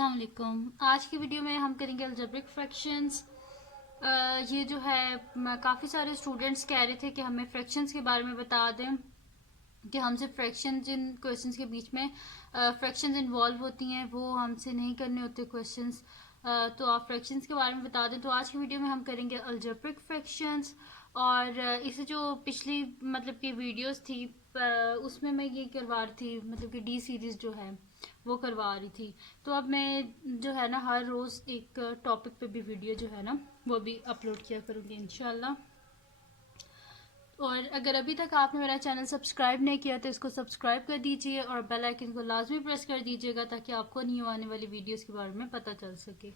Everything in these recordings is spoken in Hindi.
अस्सलाम वालेकुम। आज की वीडियो में हम करेंगे अलजेब्रिक फ्रैक्शंस। ये जो है काफ़ी सारे स्टूडेंट्स कह रहे थे कि हमें फ्रैक्शंस के बारे में बता दें कि हमसे फ्रैक्शन जिन क्वेश्चंस के बीच में फ्रैक्शंस इन्वॉल्व होती हैं वो हमसे नहीं करने होते क्वेश्चंस। तो आप फ्रैक्शंस के बारे में बता दें। तो आज की वीडियो में हम करेंगे अलजेब्रिक फ्रैक्शंस। और इसे जो पिछली मतलब कि वीडियोस थी उसमें मैं ये करवा रही थी, मतलब कि डी सीरीज़ जो है वो करवा रही थी। तो अब मैं जो है ना हर रोज़ एक टॉपिक पे भी वीडियो जो है ना वो भी अपलोड किया करूँगी इंशाल्लाह। और अगर अभी तक आपने मेरा चैनल सब्सक्राइब नहीं किया तो इसको सब्सक्राइब कर दीजिए और बेल आइकन को लाजमी प्रेस कर दीजिएगा ताकि आपको न्यू आने वाली वीडियोस के बारे में पता चल सके।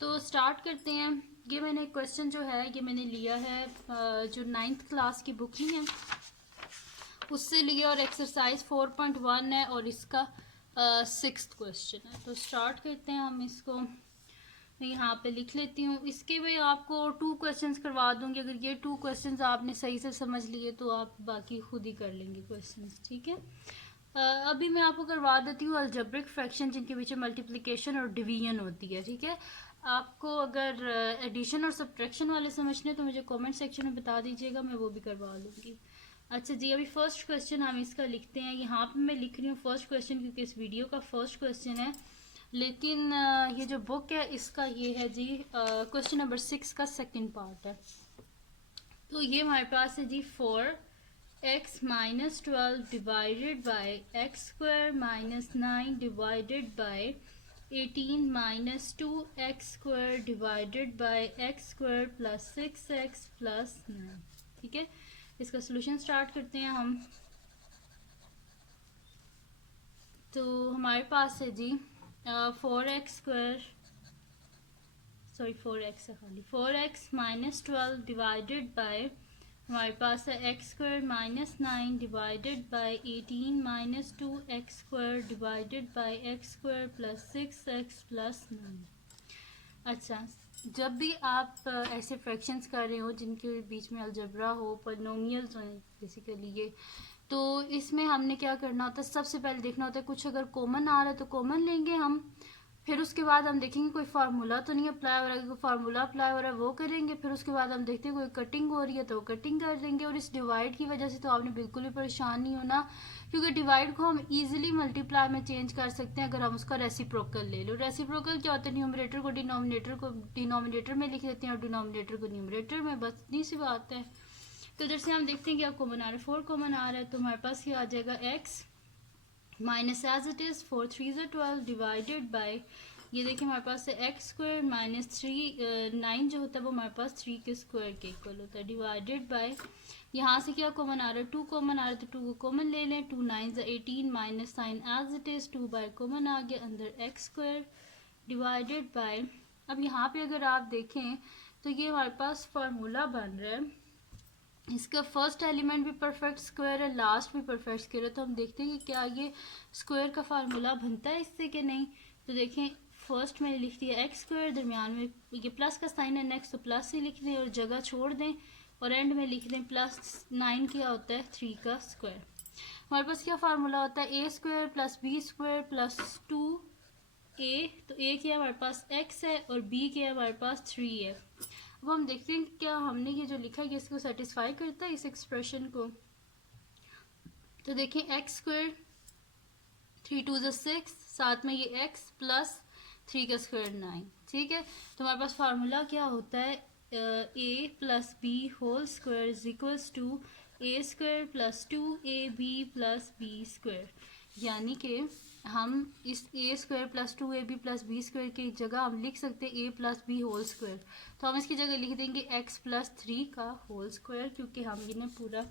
तो स्टार्ट करते हैं। ये मैंने एक क्वेश्चन जो है ये मैंने लिया है जो 9th क्लास की बुक ही है उससे लिया और एक्सरसाइज 4.1 है और इसका 6th क्वेश्चन है। तो स्टार्ट करते हैं हम इसको। मैं यहाँ पे लिख लेती हूँ। इसके भी आपको 2 क्वेश्चंस करवा दूंगी। अगर ये 2 क्वेश्चंस आपने सही से समझ लिए तो आप बाकी खुद ही कर लेंगे क्वेश्चंस, ठीक है। अभी मैं आपको करवा देती हूँ अलजेब्रिक फ्रैक्शन जिनके पीछे मल्टीप्लिकेशन और डिवीजन होती है, ठीक है। आपको अगर एडिशन और सब्ट्रैक्शन वाले समझने तो मुझे कमेंट सेक्शन में बता दीजिएगा, मैं वो भी करवा लूँगी। अच्छा जी, अभी फर्स्ट क्वेश्चन हम इसका लिखते हैं। यहाँ पे मैं लिख रही हूँ फर्स्ट क्वेश्चन क्योंकि इस वीडियो का फर्स्ट क्वेश्चन है, लेकिन ये जो बुक है इसका ये है जी क्वेश्चन नंबर 6 का सेकंड पार्ट है। तो ये हमारे पास है जी 4x-12 divided by x square minus 9 divided by 18 minus 2x square divided by x square plus 6x plus 9, ठीक है। इसका सोल्यूशन स्टार्ट करते हैं हम। तो हमारे पास है जी 4x स्क्वायर सॉरी 4x है खाली 4x माइनस 12 डिवाइडेड बाय हमारे पास है x square minus 9 divided by 18 minus 2x square divided by x square plus 6x plus 9। अच्छा, जब भी आप ऐसे फ्रैक्शंस कर रहे हो जिनके बीच में अलजबरा हो, पोलिनोमियल्स हो बेसिकली ये, तो इसमें हमने क्या करना होता है, सबसे पहले देखना होता है कुछ अगर कॉमन आ रहा है तो कॉमन लेंगे हम। फिर उसके बाद हम देखेंगे कोई फार्मूला तो नहीं अप्लाई हो रहा है, कोई फार्मूला अप्लाई हो रहा है वो करेंगे। फिर उसके बाद हम देखते हैं कोई कटिंग हो रही है तो वो कटिंग कर देंगे। और इस डिवाइड की वजह से तो आपने बिल्कुल भी परेशान नहीं होना, क्योंकि डिवाइड को हम इजीली मल्टीप्लाई में चेंज कर सकते हैं अगर हम उसका रेसिप्रोकल ले लो। रेसिप्रोकल क्या होता है, न्यूमरेटर को डिनोमिनेटर में लिख देते हैं और डिनोमिनेटर को न्यूमरेटर में, बस इतनी सी बात है। तो इधर से हम देखते हैं क्या कॉमन आ रहा है, 4 कॉमन आ रहा है। तो हमारे पास ये आ जाएगा x minus as it is 4 3 12 divided by, ये देखिए हमारे पास है एक्स स्क्वायर माइनस 9 जो होता है वो हमारे पास 3 के स्क्वायर के इक्वल होता है, डिवाइडेड बाय यहाँ से क्या कॉमन आ रहा है, 2 कॉमन आ रहा है तो 2 को कॉमन ले लें। 2 9 18 minus 9 as it is 2 by common आ गया अंदर एक्स स्क्वायर डिवाइडेड बाय। अब यहाँ पे अगर आप देखें तो ये हमारे पास फार्मूला बन रहा है, इसका फर्स्ट एलिमेंट भी परफेक्ट स्क्वायर है, लास्ट भी परफेक्ट स्क्वायर है। तो हम देखते हैं कि क्या ये स्क्वायर का फार्मूला बनता है इससे कि नहीं। तो देखें फर्स्ट मैंने लिख दिया एक्स स्क्वायर, दरमियान में ये प्लस का साइन है नेक्स्ट, तो प्लस ही लिख दें और जगह छोड़ दें और एंड में लिख दें प्लस 9 क्या होता है 3 का स्क्वायर। हमारे पास क्या फार्मूला होता है, a square plus b square plus 2a। तो a क्या है हमारे पास x है और b क्या है हमारे पास 3 है। अब हम देखते हैं क्या हमने ये जो लिखा है इसको सेटिस्फाई करता है इस एक्सप्रेशन को। तो देखें एक्स स्क्वायर 3 2 6, साथ में ये x प्लस 3 का स्क्वायर 9, ठीक है। तो हमारे पास फार्मूला क्या होता है, a plus b whole square is equals to a square plus 2ab plus b square. यानी कि हम इस a square plus 2ab plus b square की जगह हम लिख सकते हैं a plus b whole square. तो हम इसकी जगह लिख देंगे x प्लस 3 का होल स्क्वायर, क्योंकि हम ये ना पूरा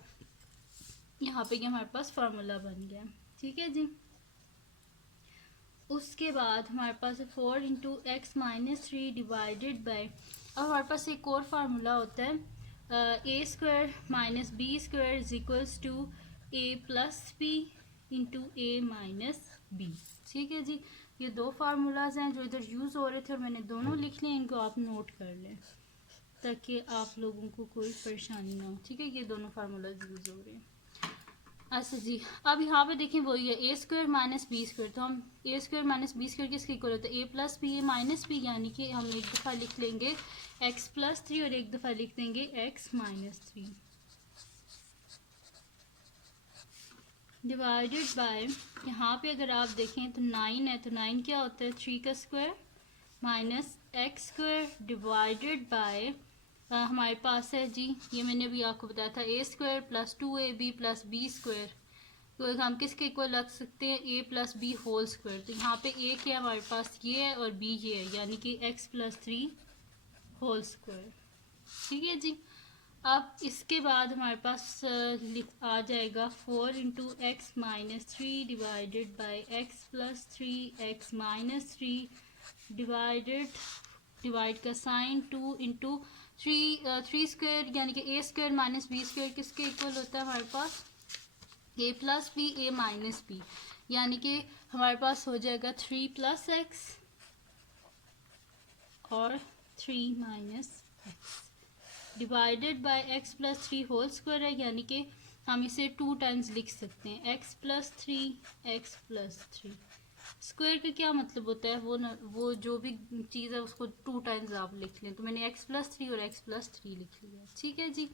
यहाँ पे हमारे पास फार्मूला बन गया, ठीक है जी। उसके बाद हमारे पास 4 into x minus 3 divided by, अब हमारे पास एक और फार्मूला होता है a square minus b square is equals to a plus b into a minus b, ठीक है जी। ये 2 फार्मूलाज हैं जो इधर यूज़ हो रहे थे और मैंने दोनों लिख लिए, इनको आप नोट कर लें ताकि आप लोगों को कोई परेशानी ना हो, ठीक है। ये दोनों फार्मूलाज यूज़ हो रहे हैं। अच्छा जी, अब यहाँ पे देखें वही है a square minus b square, तो हम ए स्क्वायर माइनस बी स्क्वायर किसके इक्वल होता है, ए प्लस बी ए माइनस बी, यानी कि हम एक दफ़ा लिख लेंगे एक्स प्लस थ्री और एक दफ़ा लिख देंगे x minus three divided by, यहाँ पे अगर आप देखें तो 9 है, तो 9 क्या होता है 3 का square minus x square divided by हमारे पास है जी, ये मैंने अभी आपको बताया था a square plus 2ab plus b square, तो हम किसके इक्वल रख सकते हैं a plus b whole square, तो यहाँ पे ए क्या है हमारे पास ये है और बी ये है, यानी कि X plus three whole square. ठीक है जी, अब इसके बाद हमारे पास आ जाएगा 4 into x minus three divided by x plus three x minus three divide का साइन 2 इंटू थ्री स्क्वायर, यानी कि ए स्क्वायर माइनस बी स्क्वायर किसके इक्वल होता है हमारे पास ए प्लस बी ए माइनस बी, यानी कि हमारे पास हो जाएगा 3 प्लस एक्स और 3 minus x divided by X plus three whole square है, यानी कि हम इसे 2 टाइम्स लिख सकते हैं x plus three x plus three. Square का क्या मतलब होता है, वो जो भी चीज़ है उसको 2 टाइम्स आप लिख लें, तो मैंने एक्स प्लस थ्री और एक्स प्लस थ्री लिख लिया। ठीक है जी,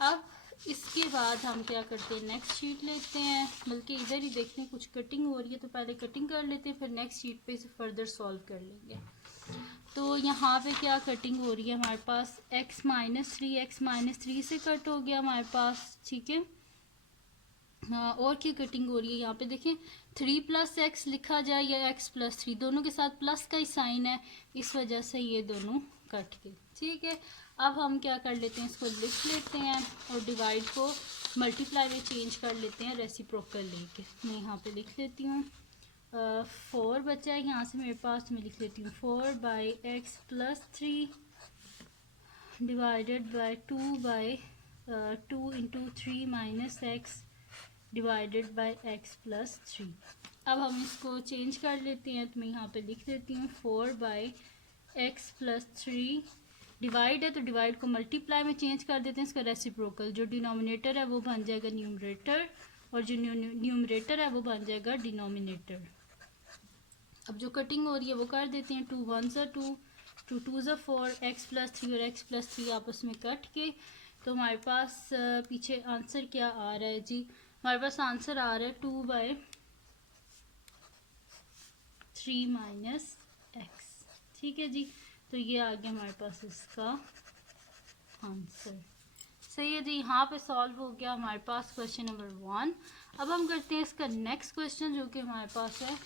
अब इसके बाद हम क्या करते हैं नेक्स्ट शीट लेते हैं, बल्कि इधर ही देखते हैं कुछ कटिंग हो रही है तो पहले कटिंग कर लेते हैं, फिर नेक्स्ट शीट पे इसे फर्दर सॉल्व कर लेंगे। तो यहाँ पे क्या कटिंग हो रही है हमारे पास x माइनस थ्री से कट हो गया हमारे पास। ठीक है, हाँ, और क्या कटिंग हो रही है यहाँ पे देखें 3 प्लस एक्स लिखा जाए या x प्लस थ्री, दोनों के साथ प्लस का ही साइन है, इस वजह से ये दोनों कट गए। ठीक है, अब हम क्या कर लेते हैं इसको लिख लेते हैं और डिवाइड को मल्टीप्लाई में चेंज कर लेते हैं रेसिप्रोकल लेके। मैं यहाँ पे लिख लेती हूँ 4 बचा है, यहाँ से मेरे पास मैं लिख लेती हूँ 4 by x plus three divided by 2 by 2 into three minus x divided by X plus three. अब हम इसको चेंज कर लेते हैं, तो मैं यहाँ पे लिख देती हूँ 4 by x plus three, divide है तो डिवाइड को मल्टीप्लाई में चेंज कर देते हैं, इसका रेसिप्रोकल जो डिनोमिनेटर है वो बन जाएगा न्यूमरेटर और जो न्यूमरेटर है वो बन जाएगा डिनोमिनेटर। अब जो कटिंग हो रही है वो कर देते हैं, 2 1 ज़ा 2 2 2 ज़ा 4 एक्स प्लस थ्री और एक्स प्लस थ्री आपस में कट के, तो हमारे पास पीछे आंसर क्या आ रहा है जी, हमारे पास आंसर आ रहा है 2 बाई थ्री माइनस एक्स। ठीक है जी, तो ये आ गया हमारे पास इसका आंसर। सही है जी, यहाँ पे सॉल्व हो गया हमारे पास क्वेश्चन नंबर 1। अब हम करते हैं इसका नेक्स्ट क्वेश्चन जो कि हमारे पास है।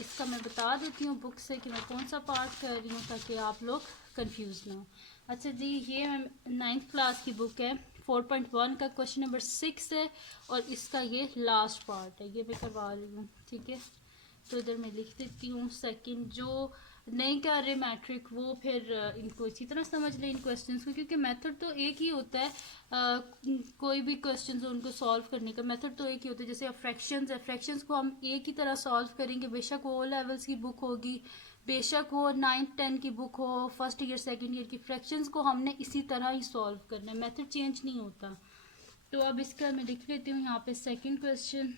इसका मैं बता देती हूँ बुक से कि मैं कौन सा पार्ट कर रही हूँ ताकि आप लोग कंफ्यूज ना हो। अच्छा जी, ये 9th क्लास की बुक है, 4.1 का क्वेश्चन नंबर 6 है और इसका ये लास्ट पार्ट है, ये मैं करवा रही हूँ। ठीक है, तो इधर मैं लिख देती हूँ सेकंड, जो नहीं कर रहे मैट्रिक वो फिर इनको इसी तरह समझ लें इन क्वेश्चंस को, क्योंकि मेथड तो एक ही होता है। कोई भी क्वेश्चंस हो उनको सॉल्व करने का मेथड तो एक ही होता है। जैसे अब फ्रैक्शंस है, फ्रैक्शंस को हम एक ही तरह सॉल्व करेंगे, बेशक वो लेवल्स की बुक होगी, बेशक वो 9th 10 की बुक हो, फर्स्ट ईयर सेकेंड ईयर की, फ्रैक्शंस को हमने इसी तरह ही सॉल्व करना है, मेथड चेंज नहीं होता। तो अब इसका मैं लिख लेती हूँ यहाँ पे सेकेंड क्वेश्चन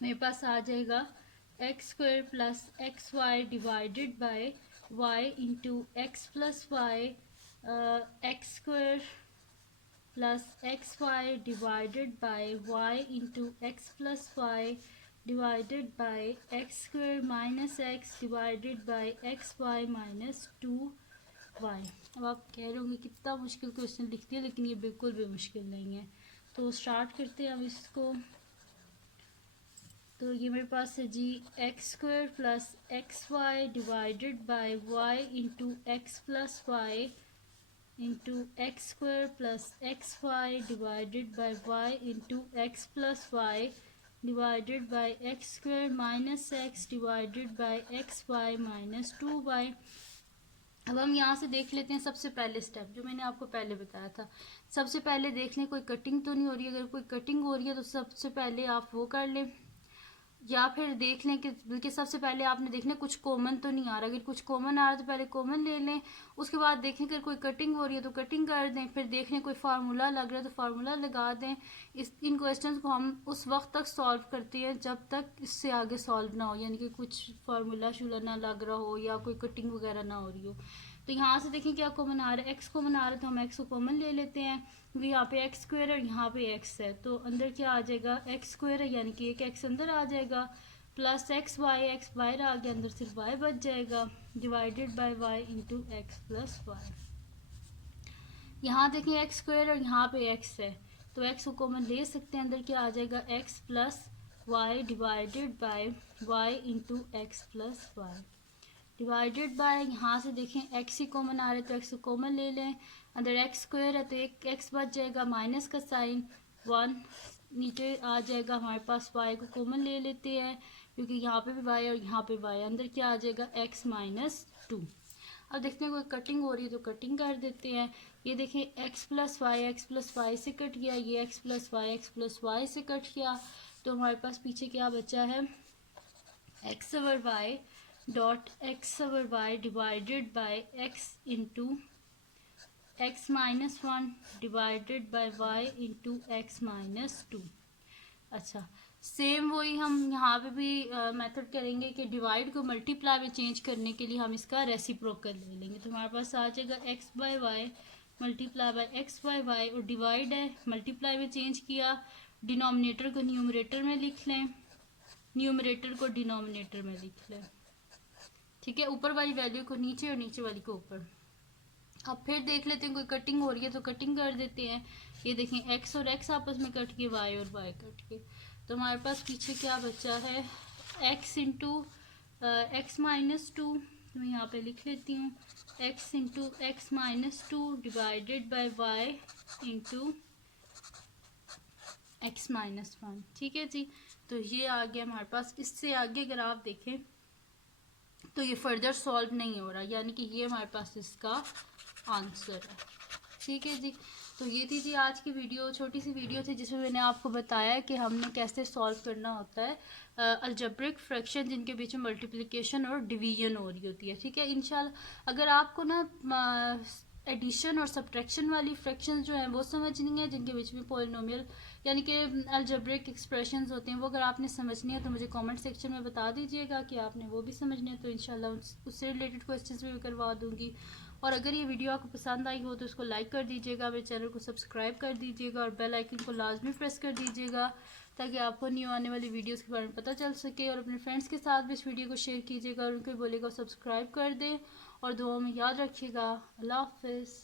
मेरे पास आ जाएगा X square plus x Y divided by Y into x plus Y, X square plus x Y divided by Y into x plus Y divided by x square minus x divided by x Y minus 2y। अब आप कह रहे होंगे कितना मुश्किल क्वेश्चन लिखती है, लेकिन ये बिल्कुल भी मुश्किल नहीं है। तो स्टार्ट करते हैं अब इसको। तो ये मेरे पास है जी x square plus x Y divided by Y into x plus y into x square plus x Y divided by Y into x plus Y divided by x square minus x divided by x Y minus 2y। अब हम यहाँ से देख लेते हैं सबसे पहले स्टेप जो मैंने आपको पहले बताया था। सबसे पहले देख लें कोई कटिंग तो नहीं हो रही, अगर कोई कटिंग हो रही है तो सबसे पहले आप वो कर लें, या फिर देख लें कि बल्कि सबसे पहले आपने देखना कुछ कॉमन तो नहीं आ रहा, अगर कुछ कॉमन आ रहा है तो पहले कॉमन ले लें, उसके बाद देखें अगर कोई कटिंग हो रही है तो कटिंग कर दें, फिर देख लें कोई फार्मूला लग रहा है तो फार्मूला लगा दें। इन क्वेश्चंस को हम उस वक्त तक सॉल्व करते हैं जब तक इससे आगे सॉल्व ना हो, यानी कि कुछ फार्मूला शूला ना लग रहा हो या कोई कटिंग वगैरह ना हो रही हो। तो यहाँ से देखें क्या कॉमन आ रहा है, एक्स कॉमन आ रहा है तो हम एक्स को कॉमन ले लेते हैं, क्योंकि यहाँ पे एक्स स्क्वायर है और यहाँ पे एक्स है, तो अंदर क्या आ जाएगा, एक्स स्क्वायर है यानी कि एक एक्स अंदर आ जाएगा, प्लस एक्स बाहर आ गया, अंदर सिर्फ वाई बच जाएगा, divided by Y into x plus Y. यहाँ देखें एक्स स्क्वायर और यहाँ पे एक्स है, तो एक्स को कॉमन ले सकते हैं, अंदर क्या आ जाएगा X plus Y divided by Y into x plus Y, divided by यहाँ से देखें एक्स ही कॉमन आ रहा है तो एक्स को कॉमन ले लें, अंदर एक्स स्क्वायर है तो एक एक्स बच जाएगा, माइनस का साइन 1 नीचे आ जाएगा, हमारे पास वाई को कॉमन ले लेते हैं क्योंकि यहाँ पे भी वाई और यहाँ पे वाई, अंदर क्या आ जाएगा एक्स माइनस 2। अब देखते हैं कोई कटिंग हो रही है तो कटिंग कर देते हैं। ये देखें एक्स प्लस वाई से कट गया, ये एक्स प्लस वाई से कट गया, तो हमारे पास पीछे क्या बचा है, X over Y dot X over Y divided by X into x minus 1 divided by Y into x minus 2। अच्छा, सेम वही हम यहाँ पे भी मेथड करेंगे कि डिवाइड को मल्टीप्लाई में चेंज करने के लिए हम इसका रेसिप्रोकल ले लेंगे, तो हमारे पास आ जाएगा X by Y multiply by X by Y, और डिवाइड है मल्टीप्लाई में चेंज किया, डिनोमिनेटर को न्यूमरेटर में लिख लें, न्यूमरेटर को डिनोमिनेटर में लिख लें, ठीक है, ऊपर वाली वैल्यू को नीचे और नीचे वाली को ऊपर। अब फिर देख लेते हैं कोई कटिंग हो रही है तो कटिंग कर देते हैं। ये देखें एक्स और एक्स आपस में कट के, वाई और वाई कट के, तो हमारे पास पीछे क्या बचा है, एक्स इंटू एक्स माइनस 2, तो मैं यहाँ पे लिख लेती हूँ X into x minus 2 divided by Y into x minus 1, ठीक है जी। तो ये आ गया हमारे पास, इससे आगे अगर आप देखें तो ये फर्दर सॉल्व नहीं हो रहा, यानी कि ये हमारे पास इसका आंसर है, ठीक है जी। तो ये थी जी आज की वीडियो, छोटी सी वीडियो थी जिसमें मैंने आपको बताया कि हमने कैसे सॉल्व करना होता है अलजेब्रिक फ्रैक्शन जिनके बीच में मल्टीप्लिकेशन और डिवीजन हो रही होती है, ठीक है। इंशाल्लाह अगर आपको ना एडिशन और सब्ट्रैक्शन वाली फ्रैक्शंस जो हैं वो समझनी है, जिनके बीच में पॉलिनोमियल यानी कि अलजेब्रिक एक्सप्रेशंस होते हैं, वो अगर आपने समझनी है तो मुझे कमेंट सेक्शन में बता दीजिएगा कि आपने वो भी समझनी है, तो इंशाल्लाह उससे रिलेटेड क्वेश्चंस भी करवा दूँगी। और अगर ये वीडियो आपको पसंद आई हो तो इसको लाइक कर दीजिएगा, मेरे चैनल को सब्सक्राइब कर दीजिएगा और बेल आइकन को लाजमी प्रेस कर दीजिएगा ताकि आपको न्यू आने वाली वीडियोस के बारे में पता चल सके। और अपने फ्रेंड्स के साथ भी इस वीडियो को शेयर कीजिएगा और उनको बोलेगा सब्सक्राइब कर दें, और दुआ में याद रखिएगा। अल्लाह हाफिज़।